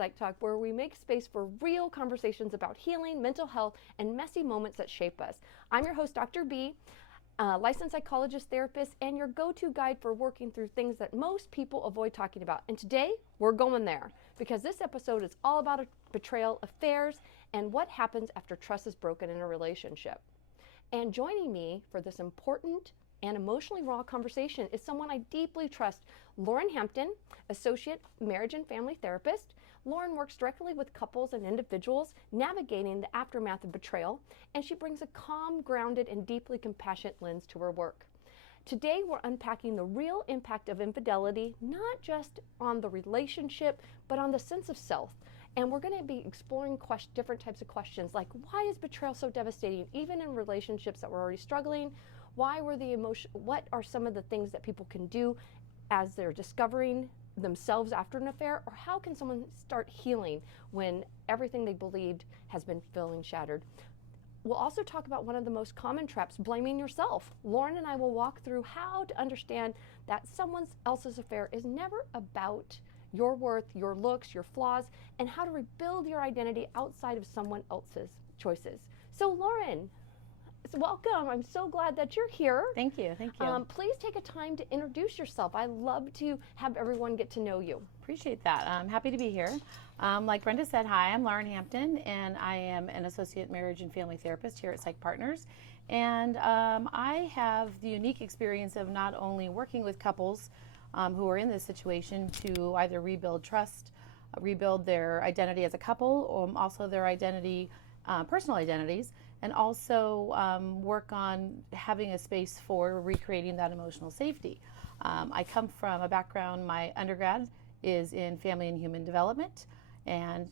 PsychTalk, where we make space for real conversations about healing, mental health, and messy moments that shape us. I'm your host, Dr. B, licensed psychologist, therapist, and your go-to guide for working through things that most people avoid talking about. And today, we're going there, because this episode is all about betrayal, affairs, and what happens after trust is broken in a relationship. And joining me for this important and emotionally raw conversation is someone I deeply trust, Lauren Hampton, Associate Marriage and Family Therapist. Lauren works directly with couples and individuals navigating the aftermath of betrayal, and she brings a calm, grounded, and deeply compassionate lens to her work. Today, we're unpacking the real impact of infidelity, not just on the relationship, but on the sense of self. And we're going to be exploring different types of questions like, why is betrayal so devastating, even in relationships that were already struggling? What are some of the things that people can do as they're discovering themselves after an affair? Or how can someone start healing when everything they believed has been feeling shattered? We'll also talk about one of the most common traps, blaming yourself. Lauren and I will walk through how to understand that someone else's affair is never about your worth, your looks, your flaws, and how to rebuild your identity outside of someone else's choices. So Lauren, welcome. I'm so glad that you're here. Thank you. Thank you. Please take a time to introduce yourself. I love to have everyone get to know you. Appreciate that. I'm happy to be here. Like Brenda said, hi, I'm Lauren Hampton, and I am an Associate Marriage and Family Therapist here at Psych Partners. And I have the unique experience of not only working with couples who are in this situation to either rebuild trust, rebuild their identity as a couple, or also their identity, personal identities, and also work on having a space for recreating that emotional safety. I come from a background, my undergrad is in family and human development, and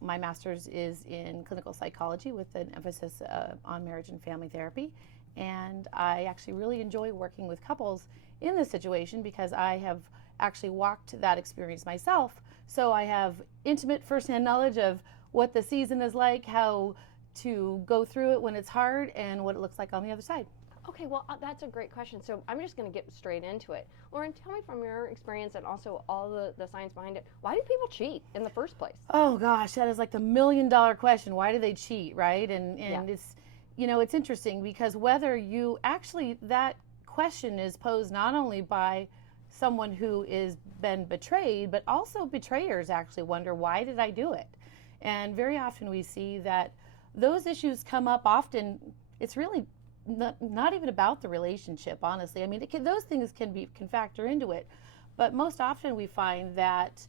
my master's is in clinical psychology with an emphasis on marriage and family therapy. And I actually really enjoy working with couples in this situation because I have actually walked that experience myself. So I have intimate firsthand knowledge of what the season is like, how to go through it when it's hard, and what it looks like on the other side. Okay, well, that's a great question. So I'm just going to get straight into it. Lauren, tell me from your experience and also all the science behind it, why do people cheat in the first place? Oh gosh, that is like the $1 million question. Why do they cheat, right? And Yeah. It's, it's interesting because whether you actually, that question is posed not only by someone who is been betrayed, but also betrayers actually wonder, why did I do it? And very often we see that those issues come up often. It's really not even about the relationship, honestly. I mean, those things can factor into it, but most often we find that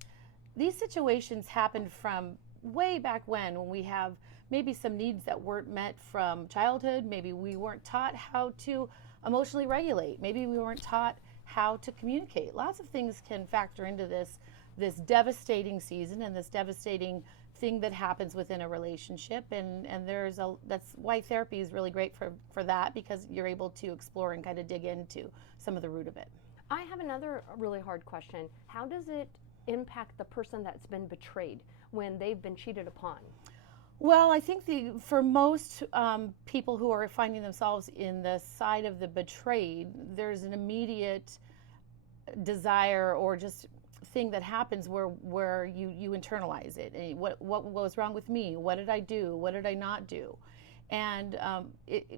these situations happen from way back when we have maybe some needs that weren't met from childhood. Maybe we weren't taught how to emotionally regulate. Maybe we weren't taught how to communicate. Lots of things can factor into this devastating season and this devastating thing that happens within a relationship, and that's why therapy is really great for that, because you're able to explore and kind of dig into some of the root of it. I have another really hard question. How does it impact the person that's been betrayed when they've been cheated upon? Well, I think for most people who are finding themselves in the side of the betrayed, there's an immediate desire or just thing that happens where you internalize it. And what was wrong with me? What did I do? What did I not do? And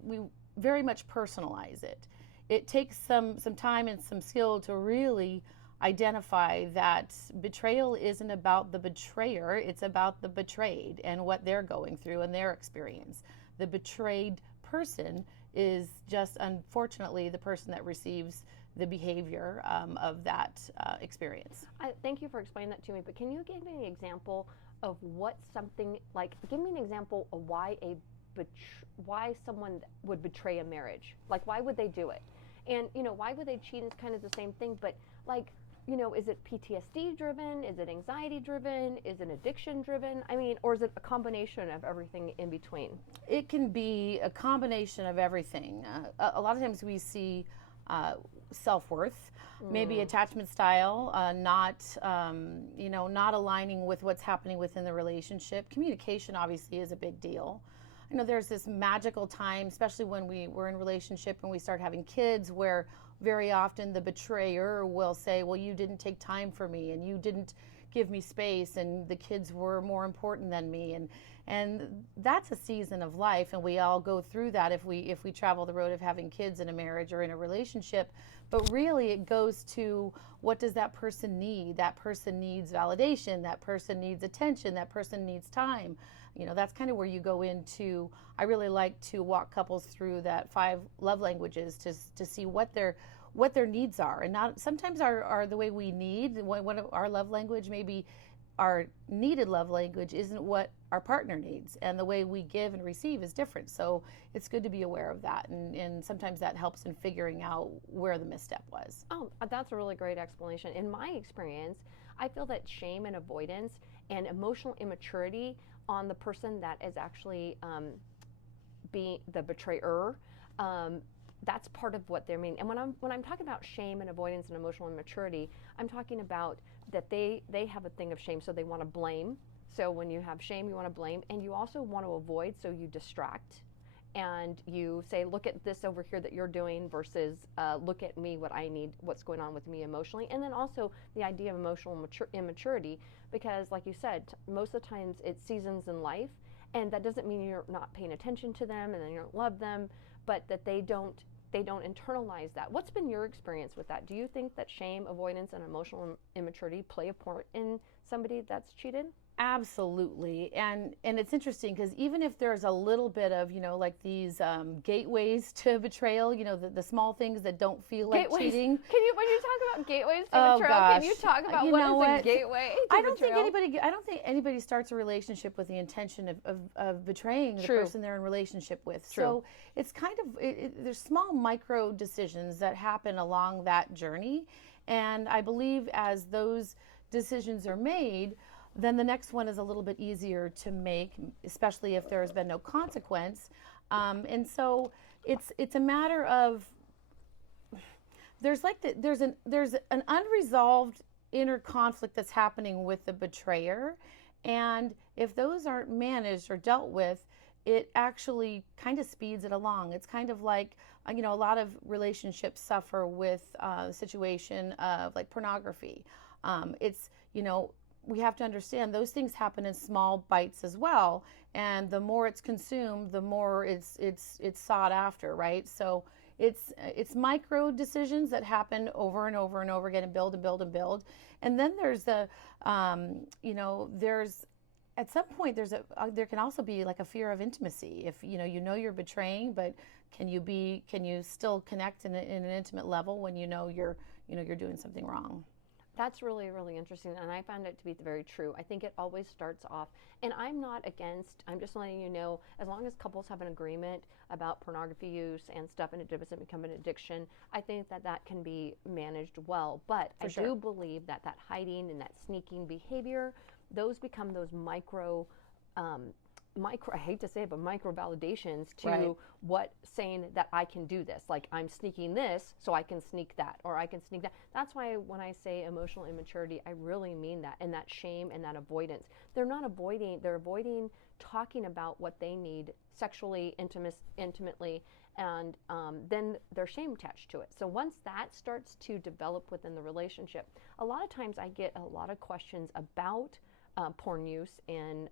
we very much personalize it. It takes some time and some skill to really identify that betrayal isn't about the betrayer, it's about the betrayed and what they're going through and their experience. The betrayed person is just, unfortunately, the person that receives the behavior of that experience. Thank you for explaining that to me, but can you give me an example of give me an example of why someone would betray a marriage? Like, why would they do it? And, why would they cheat is kind of the same thing, but is it PTSD driven? Is it anxiety driven? Is it addiction driven? Or is it a combination of everything in between? It can be a combination of everything. A lot of times we see self-worth, maybe attachment style, not aligning with what's happening within the relationship. Communication obviously is a big deal. There's this magical time, especially when we're in a relationship and we start having kids, where very often the betrayer will say, well, you didn't take time for me and you didn't give me space, and the kids were more important than me, and that's a season of life, and we all go through that if we travel the road of having kids in a marriage or in a relationship. But really, it goes to, what does that person need? That person needs validation, that person needs attention, that person needs time. That's kind of where you go into, I really like to walk couples through that 5 love languages to see what their needs are. And not sometimes are the way we need, one of our love language, maybe our needed love language isn't what our partner needs, and the way we give and receive is different. So it's good to be aware of that, and sometimes that helps in figuring out where the misstep was. Oh, that's a really great explanation. In my experience, I feel that shame and avoidance and emotional immaturity on the person that is actually being the betrayer, that's part of what they mean. And when I'm talking about shame and avoidance and emotional immaturity, I'm talking about that they have a thing of shame, so they want to blame. So when you have shame, you want to blame, and you also want to avoid, so you distract. And you say, look at this over here that you're doing versus look at me, what I need, what's going on with me emotionally. And then also the idea of emotional immaturity, because like you said, most of the times it's seasons in life, and that doesn't mean you're not paying attention to them and then you don't love them, but that they don't internalize that. What's been your experience with that? Do you think that shame, avoidance, and emotional immaturity play a part in somebody that's cheated? Absolutely. And it's interesting because even if there's a little bit of, like these gateways to betrayal, the small things that don't feel like cheating. When you talk about gateways to betrayal, gosh. Can you talk about what is a gateway to I don't betrayal? think anybody starts a relationship with the intention of betraying the person they're in relationship with. True. So it's kind of, there's small micro decisions that happen along that journey. And I believe as those decisions are made, then the next one is a little bit easier to make, especially if there has been no consequence. And so it's a matter of, there's an unresolved inner conflict that's happening with the betrayer, and if those aren't managed or dealt with, it actually kind of speeds it along. It's kind of like, a lot of relationships suffer with the situation of like pornography. We have to understand those things happen in small bites as well, and the more it's consumed, the more it's sought after, right? So it's micro decisions that happen over and over and over again, and build and build and build. And then there's there's at some point there can also be like a fear of intimacy. If you're betraying, but can you still connect in an intimate level when you're doing something wrong? That's really, really interesting, and I found it to be very true. I think it always starts off, and I'm just letting you know, as long as couples have an agreement about pornography use and stuff, and it doesn't become an addiction, I think that can be managed well. But I do believe that hiding and that sneaking behavior, those become those micro, I hate to say it, but micro validations to what saying that I can do this. Like, I'm sneaking this, so I can sneak that, or I can sneak that. That's why when I say emotional immaturity, I really mean that, and that shame and that avoidance. They're not avoiding, they're avoiding talking about what they need sexually, intimately, and then there's shame attached to it. So once that starts to develop within the relationship, a lot of times I get a lot of questions about porn use in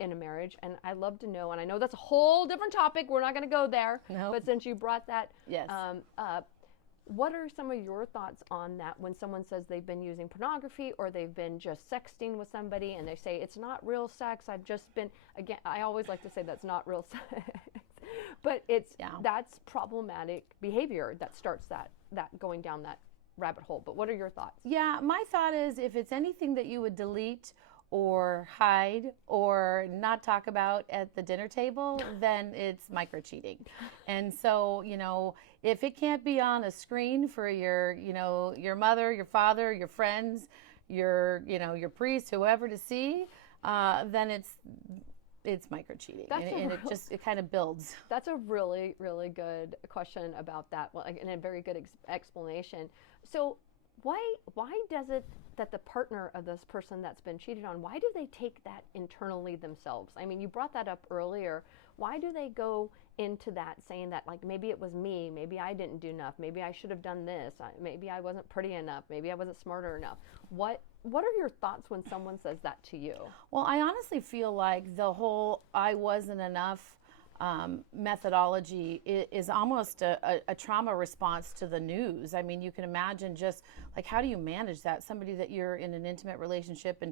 a marriage, and I'd love to know, and I know that's a whole different topic, we're not going to go there, but since you brought that up, what are some of your thoughts on that when someone says they've been using pornography or they've been just sexting with somebody and they say it's not real sex, I've just been, again, I always like to say that's not real sex, but that's problematic behavior that starts that going down that rabbit hole. But what are your thoughts? Yeah, my thought is, if it's anything that you would delete or hide or not talk about at the dinner table, then it's micro cheating. And so, if it can't be on a screen for your mother, your father, your friends, your priest, whoever to see, then it's micro cheating, and it kind of builds. That's a really, really good question about that, and a very good explanation. So why does it that the partner of this person that's been cheated on, why do they take that internally themselves? I mean, you brought that up earlier. Why do they go into that saying that, like, maybe it was me, maybe I didn't do enough, maybe I should have done this, maybe I wasn't pretty enough, maybe I wasn't smarter enough? What What are your thoughts when someone says that to you? Well, I honestly feel like the whole "I wasn't enough" methodology is almost a trauma response to the news. I mean, you can imagine just like, how do you manage that? Somebody that you're in an intimate relationship,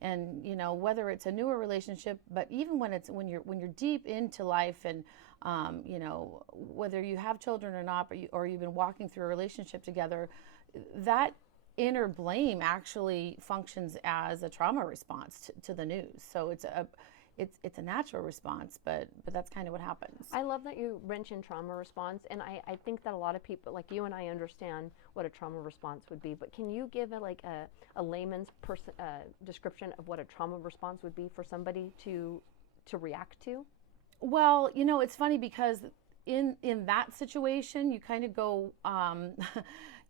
and you know, whether it's a newer relationship, but even when you're deep into life, and you know, whether you have children or not, or you've been walking through a relationship together, that inner blame actually functions as a trauma response to the news. So it's a natural response, but that's kind of what happens. I love that you mentioned trauma response, and I think that a lot of people like you and I understand what a trauma response would be, but can you give a layman's description of what a trauma response would be for somebody to react to? Well, you know, it's funny because in that situation, you kind of go,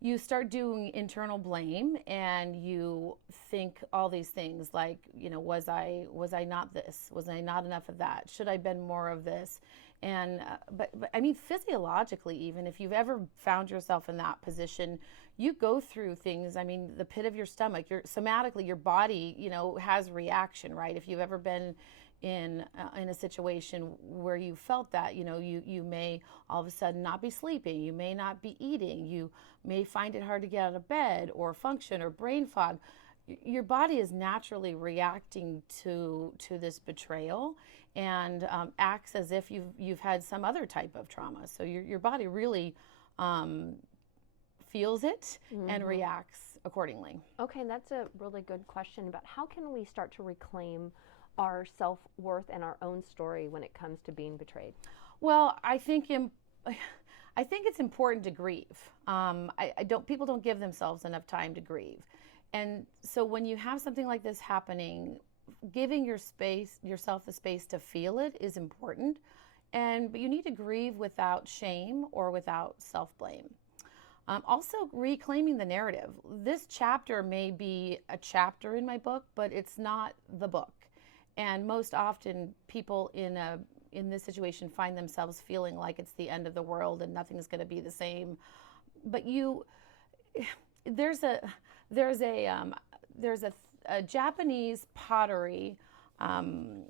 you start doing internal blame, and you think all these things like, you know, was I not this? Was I not enough of that? Should I have been more of this? And but I mean, physiologically, even if you've ever found yourself in that position, you go through things. I mean, the pit of your stomach, somatically, your body, you know, has reaction, right? If you've ever been in a situation where you felt that, you know, you may all of a sudden not be sleeping, you may not be eating, you may find it hard to get out of bed or function, or brain fog. Your body is naturally reacting to this betrayal, and acts as if you've had some other type of trauma. So your body really feels it and reacts accordingly. Okay, that's a really good question about how can we start to reclaim our self-worth and our own story when it comes to being betrayed? Well, I think it's important to grieve. People don't give themselves enough time to grieve. And so when you have something like this happening, giving yourself the space to feel it is important. But you need to grieve without shame or without self-blame. Also, reclaiming the narrative. This chapter may be a chapter in my book, but it's not the book. And most often, people in this situation find themselves feeling like it's the end of the world and nothing's going to be the same. But there's a Japanese pottery. I'm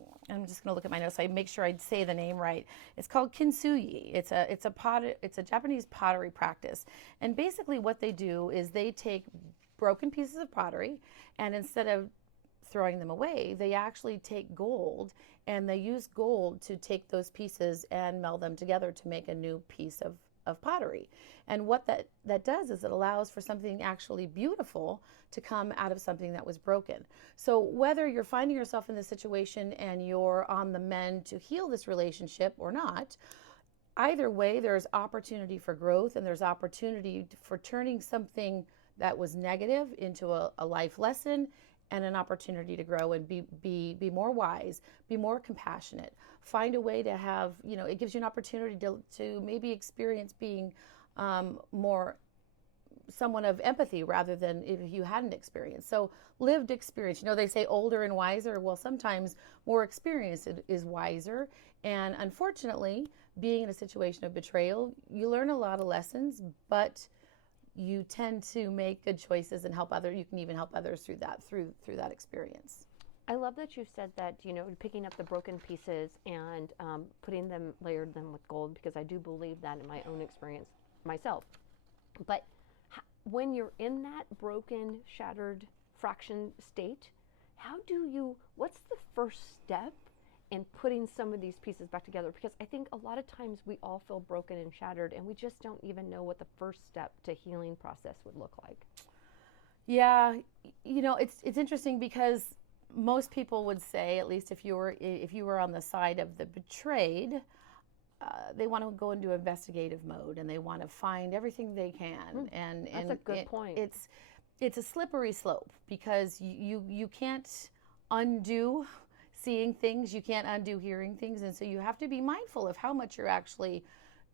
just going to look at my notes so I make sure I say the name right. It's called kintsugi. It's a Japanese pottery practice, and basically what they do is they take broken pieces of pottery, and instead of throwing them away, they actually take gold, and they use gold to take those pieces and meld them together to make a new piece of pottery. And what that does is it allows for something actually beautiful to come out of something that was broken. So whether you're finding yourself in this situation and you're on the mend to heal this relationship or not, either way, there's opportunity for growth, and there's opportunity for turning something that was negative into a life lesson, and an opportunity to grow and be more wise, be more compassionate. Find a way to have, you know, it gives you an opportunity to maybe experience being more someone of empathy rather than if you hadn't experienced. So lived experience, you know, they say older and wiser. Well, sometimes more experience is wiser. And unfortunately, being in a situation of betrayal, you learn a lot of lessons, but you tend to make good choices and you can even help others through that experience. I love that you said that, you know, picking up the broken pieces and layered them with gold, because I do believe that in my own experience myself. But when you're in that broken, shattered, fraction state, what's the first step in putting some of these pieces back together? Because I think a lot of times we all feel broken and shattered, and we just don't even know what the first step to healing process would look like. Yeah, you know, it's interesting because most people would say, at least if you were on the side of the betrayed, they want to go into investigative mode, and they want to find everything they can. And that's a good point. It's a slippery slope, because you can't undo seeing things, you can't undo hearing things, and so you have to be mindful of how much you're actually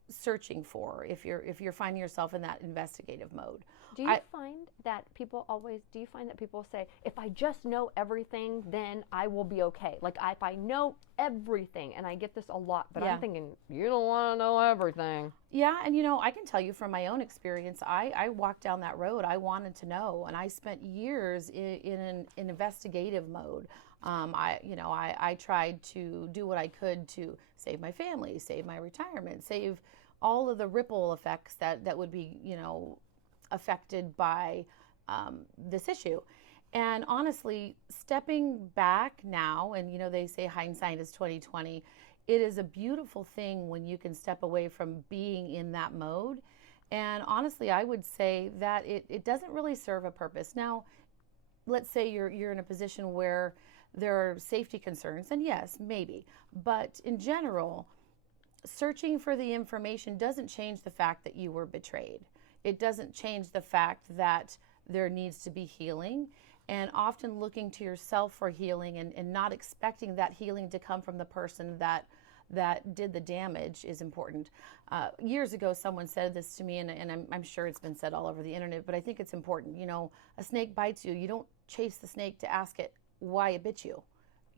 searching for if you're finding yourself in that investigative mode. Do you find that people say, if I just know everything, then I will be okay? Like, if I know everything, and I get this a lot, but I'm thinking, you don't want to know everything. Yeah, and I can tell you from my own experience, I walked down that road. I wanted to know, and I spent years in an investigative mode. I tried to do what I could to save my family, save my retirement, save all of the ripple effects that would be, affected by this issue. And honestly, stepping back now, and they say hindsight is 20/20. It is a beautiful thing when you can step away from being in that mode. And honestly, I would say that it doesn't really serve a purpose. Now, let's say you're in a position where there are safety concerns, and yes, maybe. But in general, searching for the information doesn't change the fact that you were betrayed. It doesn't change the fact that there needs to be healing, and often looking to yourself for healing and not expecting that healing to come from the person that did the damage is important. Years ago, someone said this to me, and I'm sure it's been said all over the internet, but I think it's important. A snake bites you. You don't chase the snake to ask it why it bit you.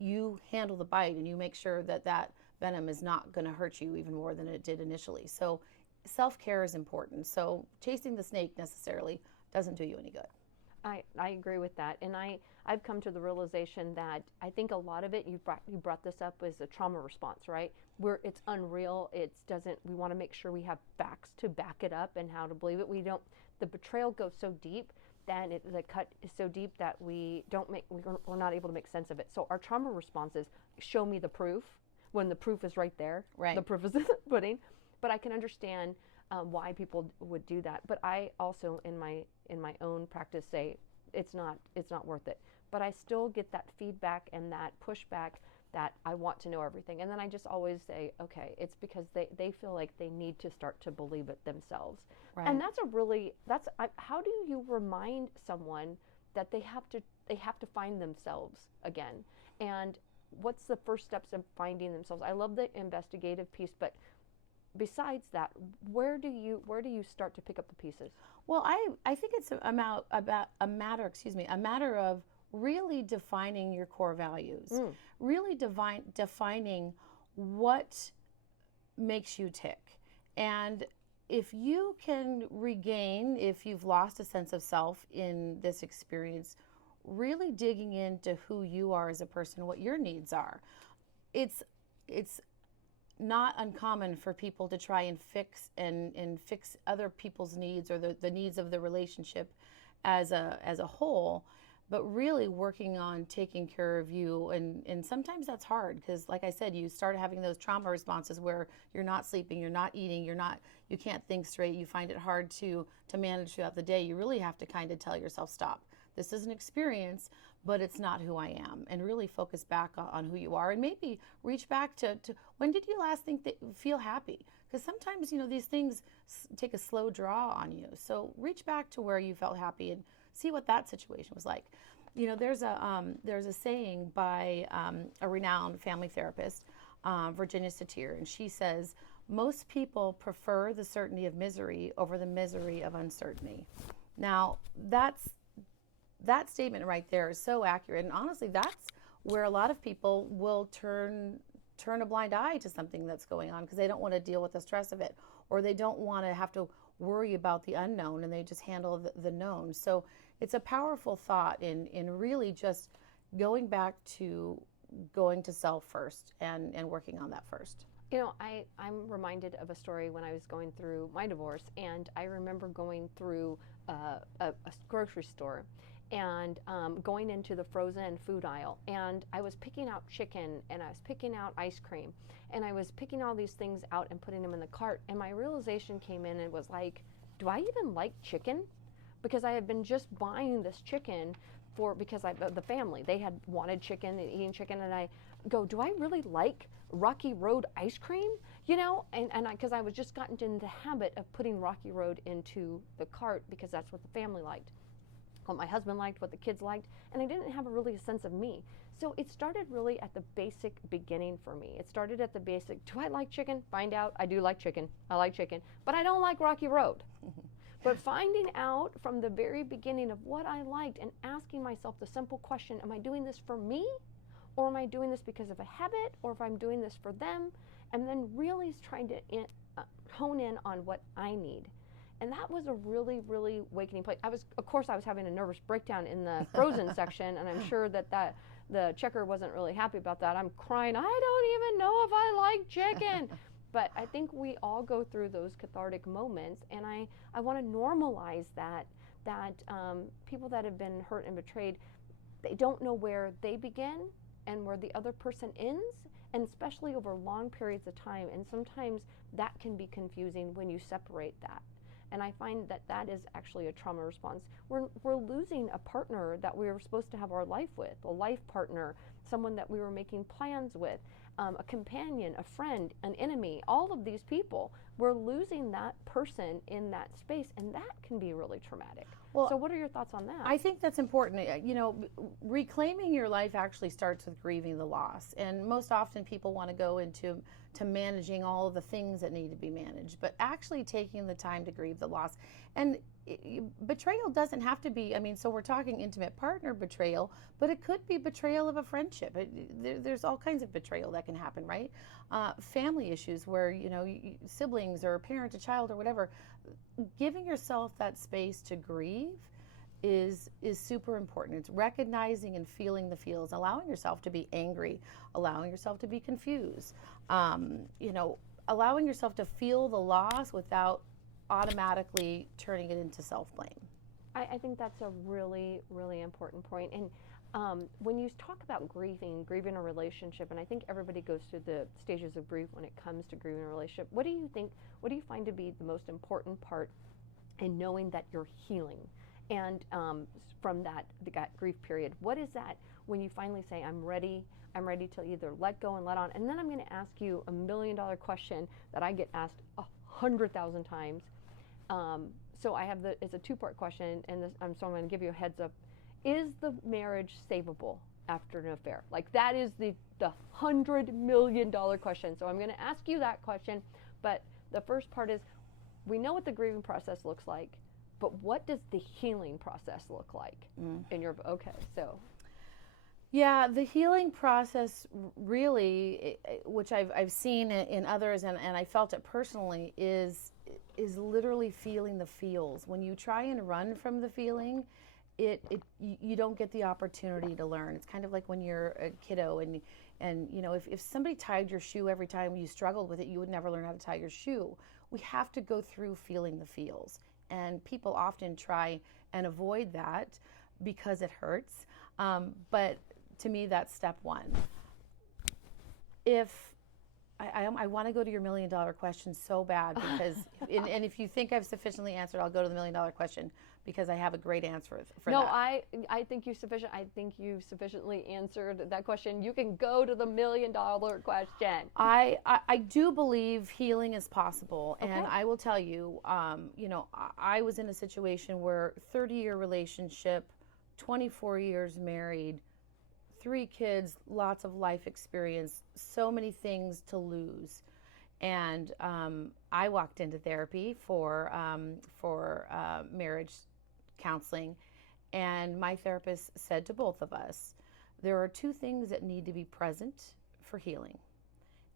You handle the bite, and you make sure that venom is not going to hurt you even more than it did initially. So self-care is important. So chasing the snake necessarily doesn't do you any good. I agree with that, and I've come to the realization that I think a lot of it, you brought this up, is a trauma response, right? Where it's unreal, we want to make sure we have facts to back it up and how to believe it. The betrayal goes so deep, the cut is so deep that we're not able to make sense of it. So our trauma responses show me the proof when the proof is right there. Right. The proof is in the pudding. But I can understand why people would do that. But I also, in my own practice, say it's not worth it. But I still get that feedback and that pushback that I want to know everything. And then I just always say, okay, it's because they feel like they need to start to believe it themselves. Right. And how do you remind someone that they have to find themselves again? And what's the first steps in finding themselves? I love the investigative piece, but besides that, where do you start to pick up the pieces? Well, I think it's a matter of really defining your core values, really defining what makes you tick. And if you can regain, if you've lost a sense of self in this experience, really digging into who you are as a person, what your needs are. It's not uncommon for people to try and fix other people's needs or the needs of the relationship as a whole, but really working on taking care of you. And sometimes that's hard because, like I said, you start having those trauma responses where you're not sleeping, you're not eating, you can't think straight, you find it hard to manage throughout the day. You really have to kind of tell yourself, stop. This is an experience, but it's not who I am, and really focus back on who you are, and maybe reach back to when did you last feel happy? Because sometimes, these things take a slow draw on you. So reach back to where you felt happy and see what that situation was like. There's a saying by a renowned family therapist, Virginia Satir, and she says, most people prefer the certainty of misery over the misery of uncertainty. Now, that statement right there is so accurate, and honestly, that's where a lot of people will turn a blind eye to something that's going on because they don't want to deal with the stress of it, or they don't want to have to worry about the unknown, and they just handle the known. So it's a powerful thought in really just going back to going to self first and working on that first. I'm reminded of a story when I was going through my divorce, and I remember going through a grocery store and going into the frozen food aisle, and I was picking out chicken, and I was picking out ice cream, and I was picking all these things out and putting them in the cart, and my realization came in and was like, do I even like chicken? Because I had been just buying this chicken because the family, they had wanted chicken and eating chicken, and I go, do I really like Rocky Road ice cream? And because I was just gotten in the habit of putting Rocky Road into the cart because that's what the family liked. what my husband liked, what the kids liked, and I didn't have really a sense of me. So it started really at the basic beginning for me. It started at the basic, do I like chicken? Find out, I do like chicken. I like chicken, but I don't like Rocky Road. But finding out from the very beginning of what I liked and asking myself the simple question, am I doing this for me? Or am I doing this because of a habit? Or if I'm doing this for them? And then really trying to hone in on what I need. And that was a really, really awakening place. Of course, I was having a nervous breakdown in the frozen section, and I'm sure that the checker wasn't really happy about that. I'm crying, I don't even know if I like chicken. But I think we all go through those cathartic moments, and I want to normalize that people that have been hurt and betrayed, they don't know where they begin and where the other person ends, and especially over long periods of time. And sometimes that can be confusing when you separate that. And I find that that is actually a trauma response. We're losing a partner that we were supposed to have our life with, a life partner, someone that we were making plans with, a companion, a friend, an enemy, all of these people. We're losing that person in that space, and that can be really traumatic. Well, so what are your thoughts on that? I think that's important. You know, reclaiming your life actually starts with grieving the loss. And most often people want to go into managing all of the things that need to be managed, but actually taking the time to grieve the loss. And betrayal doesn't have to be, I mean, so we're talking intimate partner betrayal, but it could be betrayal of a friendship. There's all kinds of betrayal that can happen, right? Family issues where, you know, siblings or parent to child or whatever. Giving yourself that space to grieve is super important. It's recognizing and feeling the feels, allowing yourself to be angry, allowing yourself to be confused, you know, allowing yourself to feel the loss without automatically turning it into self-blame. I think that's a really, really important point. And when you talk about grieving a relationship, and I think everybody goes through the stages of grief when it comes to grieving a relationship, what do you find to be the most important part in knowing that you're healing? And from that grief period, what is that when you finally say, I'm ready to either let go and let on? And then I'm going to ask you $1 million question that I get asked 100,000 times. So I have it's a two-part question, and so I'm going to give you a heads up. Is the marriage savable after an affair? Like, that is the $100 million question. So I'm going to ask you that question, but the first part is, we know what the grieving process looks like, but what does the healing process look like in your, okay, so. Yeah, the healing process really, which I've seen in others, and I felt it personally, is literally feeling the feels. When you try and run from the feeling, you don't get the opportunity to learn. It's kind of like when you're a kiddo and you know, if somebody tied your shoe every time you struggled with it, you would never learn how to tie your shoe. We have to go through feeling the feels. And people often try and avoid that because it hurts. But to me, that's step one. If I want to go to your $1 million question so bad, because and if you think I've sufficiently answered, I'll go to the $1 million question, because I have a great answer for that. No, I think you sufficiently answered that question. You can go to the $1 million question. I do believe healing is possible, Okay. and I will tell you, you know, I was in a situation where 30-year relationship, 24 years married, 3 kids, lots of life experience, so many things to lose. And I walked into therapy for marriage counseling, and my therapist said to both of us, there are 2 things that need to be present for healing.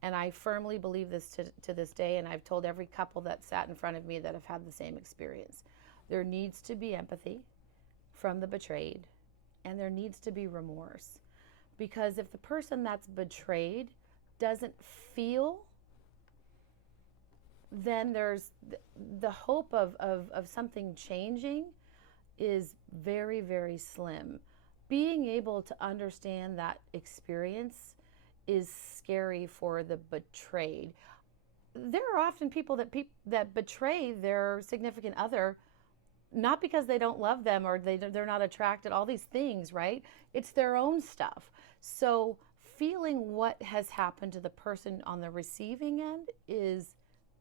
And I firmly believe this to this day, and I've told every couple that sat in front of me that have had the same experience. There needs to be empathy from the betrayed, and there needs to be remorse. Because if the person that's betrayed doesn't feel, then there's the hope of something changing is very, very slim. Being able to understand that experience is scary for the betrayed. There are often people that betray their significant other, not because they don't love them or they're not attracted, all these things, right? It's their own stuff. So feeling what has happened to the person on the receiving end is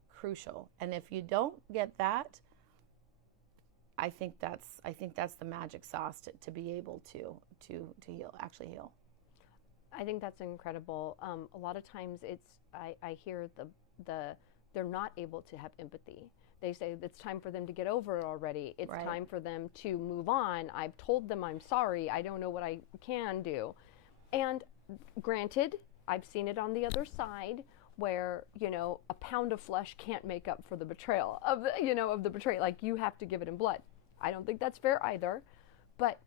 crucial. And if you don't get that, that's the magic sauce to be able to heal, actually heal. I think that's incredible. A lot of times I hear they're not able to have empathy. They say it's time for them to get over it already. It's Right. time for them to move on. I've told them I'm sorry. I don't know what I can do. And granted, I've seen it on the other side where, a pound of flesh can't make up for the betrayal of the betrayal. Like, you have to give it in blood. I don't think that's fair either. But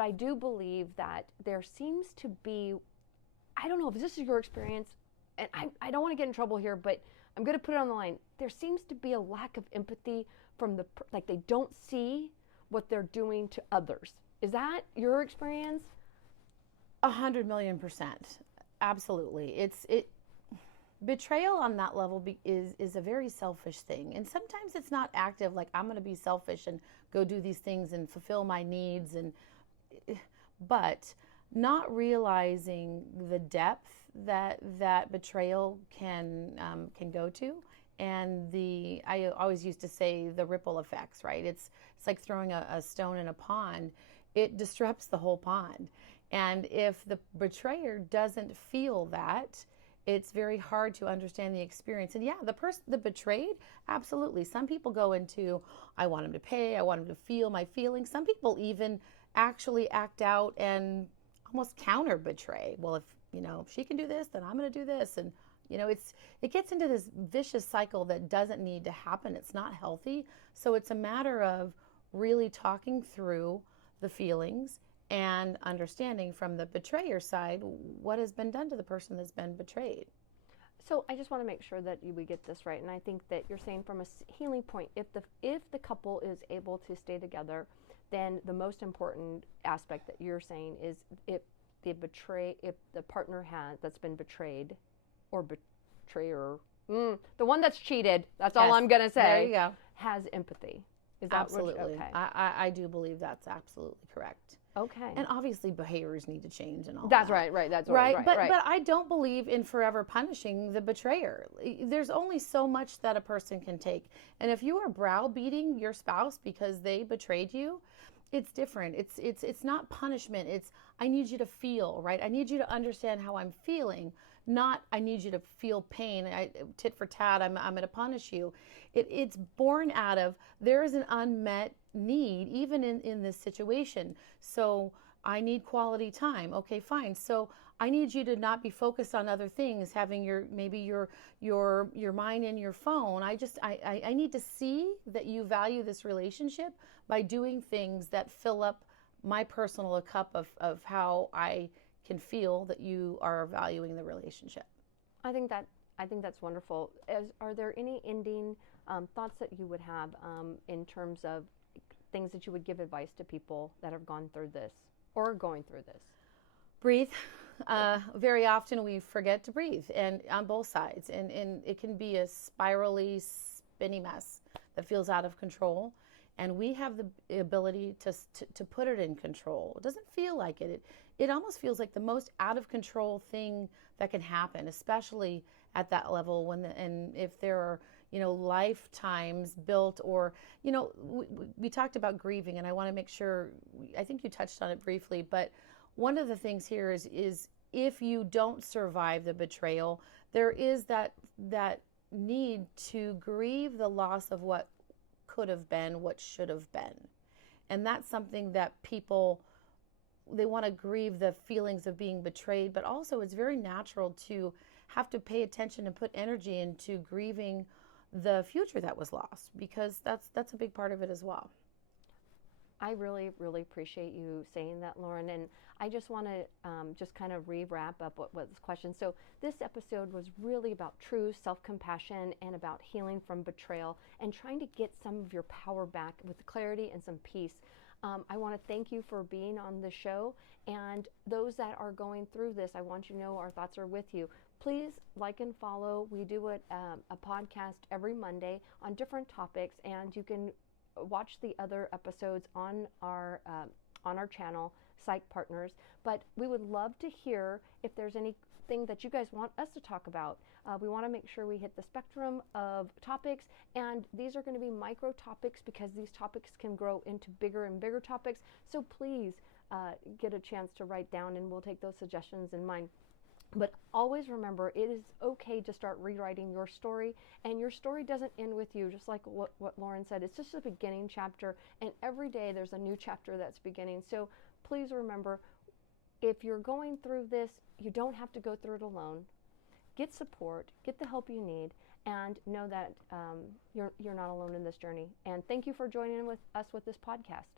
I do believe that there seems to be, I don't know if this is your experience, and I don't want to get in trouble here, but I'm going to put it on the line. There seems to be a lack of empathy from like they don't see what they're doing to others. Is that your experience? 100,000,000%. Absolutely. Betrayal on that level is a very selfish thing. And sometimes it's not active, like I'm going to be selfish and go do these things and fulfill my needs, but not realizing the depth that betrayal can go to, and I always used to say the ripple effects, right? It's like throwing a stone in a pond. It disrupts the whole pond. And if the betrayer doesn't feel that, it's very hard to understand the experience. And yeah, the betrayed, absolutely. Some people go into, I want him to pay, I want him to feel my feelings. Some people even actually act out and almost counter betray. Well, if she can do this, then I'm going to do this. And it gets into this vicious cycle that doesn't need to happen. It's not healthy. So it's a matter of really talking through the feelings and understanding from the betrayer side what has been done to the person that's been betrayed. So I just want to make sure that we get this right, and I think that you're saying from a healing point, if the couple is able to stay together, then the most important aspect that you're saying is if the partner that's been betrayed, or betrayer, the one that's cheated, that's all I'm gonna say. There you go. Has empathy. Is that Absolutely. okay? I do believe that's absolutely correct. Okay. And obviously behaviors need to change and all That's that. right. That's right. right. But I don't believe in forever punishing the betrayer. There's only so much that a person can take. And if you are browbeating your spouse because they betrayed you, it's different. It's not punishment. It's, I need you to feel, right? I need you to understand how I'm feeling, not I need you to feel pain. Tit for tat, I'm going to punish you. It's born out of, there is an unmet need even in this situation. So I need quality time. Okay, fine. So I need you to not be focused on other things, having your mind in your phone. I need to see that you value this relationship by doing things that fill up my personal cup of how I can feel that you are valuing the relationship. I think that's wonderful. Are there any ending thoughts that you would have in terms of things that you would give advice to people that have gone through this or are going through this? Breathe. Very often we forget to breathe, and on both sides, and it can be a spirally, spinny mess that feels out of control, and we have the ability to put it in control. It doesn't feel like it. It almost feels like the most out of control thing that can happen, especially at that level and if there are lifetimes built, or we talked about grieving, and I want to make sure, I think you touched on it briefly, but one of the things here is if you don't survive the betrayal, there is that need to grieve the loss of what could have been, what should have been. And that's something that people, they want to grieve the feelings of being betrayed, but also it's very natural to have to pay attention and put energy into grieving the future that was lost, because that's a big part of it as well. I really, really appreciate you saying that, Lauren. And I just want to just kind of wrap up what this question. So this episode was really about true self-compassion and about healing from betrayal and trying to get some of your power back with clarity and some peace. I want to thank you for being on the show. And those that are going through this, I want you to know our thoughts are with you. Please like and follow. We do a podcast every Monday on different topics, and you can watch the other episodes on our channel Psych Partners. But we would love to hear if there's anything that you guys want us to talk about. We want to make sure we hit the spectrum of topics, and these are going to be micro topics because these topics can grow into bigger and bigger topics. So please get a chance to write down, and we'll take those suggestions in mind. But always remember, it is okay to start rewriting your story, and your story doesn't end with you, just like what Lauren said. It's just a beginning chapter, and every day there's a new chapter that's beginning. So please remember, if you're going through this, you don't have to go through it alone. Get support, get the help you need, and know that you're not alone in this journey. And thank you for joining with us with this podcast.